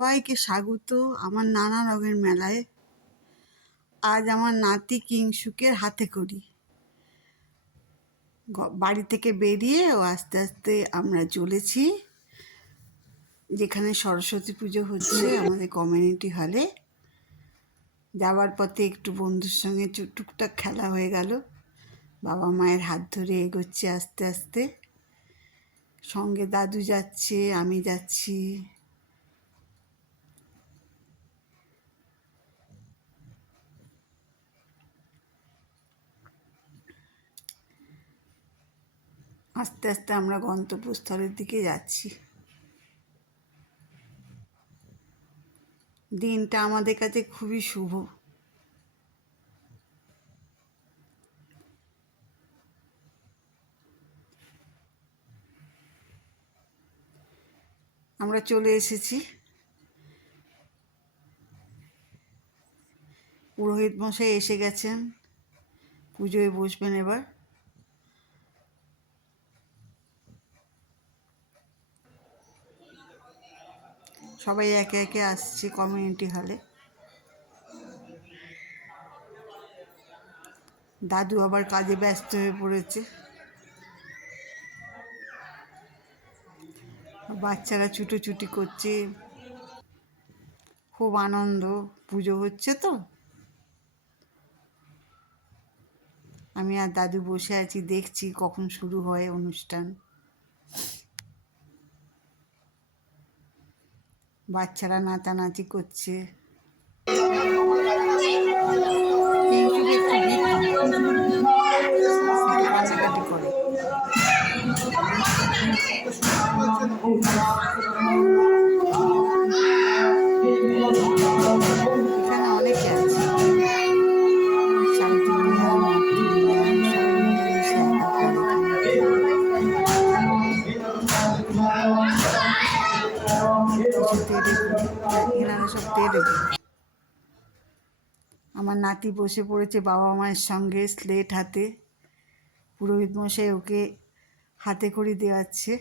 সবাইকে স্বাগত আমার নানা রঙের মেলায়। আজ আমার নাতি কিংসুকের হাতে খড়ি। বাড়ি থেকে বেরিয়ে ও আস্তে আস্তে আমরা চলেছি যেখানে সরস্বতী পুজো হচ্ছে আমাদের কমিউনিটি হলে। যাওয়ার পথে একটু বন্ধুর সঙ্গে টুকটাক খেলা হয়ে গেল। বাবা মায়ের হাত ধরে এগোচ্ছে আস্তে আস্তে, সঙ্গে দাদু যাচ্ছে, আমি যাচ্ছি। আস্তে আস্তে আমরা গন্তব্যস্থলের দিকে যাচ্ছি। দিনটা আমাদের কাছে খুবই শুভ। আমরা চলে এসেছি। পুরোহিত মশাই এসে গেছেন, পুজোয় বসবেন এবার। সবাই একে একে আসছে কমিউনিটি হলে। দাদু আবার কাজে ব্যস্ত হয়ে পড়েছে। বাচ্চারা ছুটোছুটি করছে, খুব আনন্দ। পুজো হচ্ছে তো। আমি আর দাদু বসে আছি, দেখছি কখন শুরু হয় অনুষ্ঠান। বাচ্চারা নাচানাচি করছে। কান্নাকাটি করে। এখানে অনেকে আছে, শান্তিনিয়া, মাতৃনিয়া, সবাই মিলেমিশে এনারা সব তেলেগু। আমার নাতি বসে পড়েছে বাবা মায়ের সঙ্গে স্লেট হাতে। পুরোহিত মশাই ওকে হাতে খড়ি দেওয়াচ্ছে।